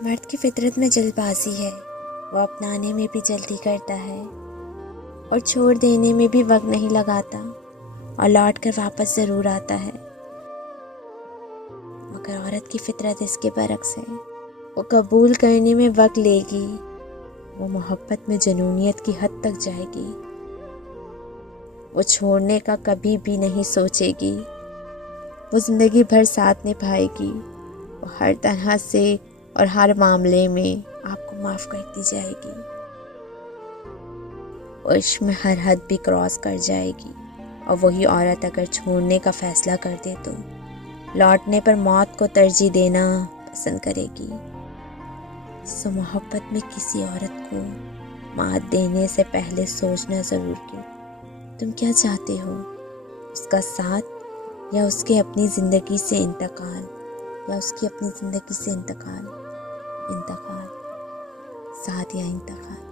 मर्द की फितरत में जल्दबाजी है। वो अपनाने में भी जल्दी करता है और छोड़ देने में भी वक्त नहीं लगाता और लौट कर वापस ज़रूर आता है। मगर औरत की फितरत इसके बरक्स है। वो कबूल करने में वक्त लेगी। वो मोहब्बत में जुनूनियत की हद तक जाएगी। वो छोड़ने का कभी भी नहीं सोचेगी। वो ज़िंदगी भर साथ निभाएगी। वो हर तरह से और हर मामले में आपको माफ़ करती जाएगी। वो इश्क में हर हद भी क्रॉस कर जाएगी। और वही औरत अगर छोड़ने का फ़ैसला कर दे तो लौटने पर मौत को तरजीह देना पसंद करेगी। सो मोहब्बत में किसी औरत को मात देने से पहले सोचना ज़रूर कि तुम क्या चाहते हो, उसका साथ या उसके अपनी ज़िंदगी से इंतकाल, या उसकी अपनी ज़िंदगी से इंतकाल, साथ या इंतकाल।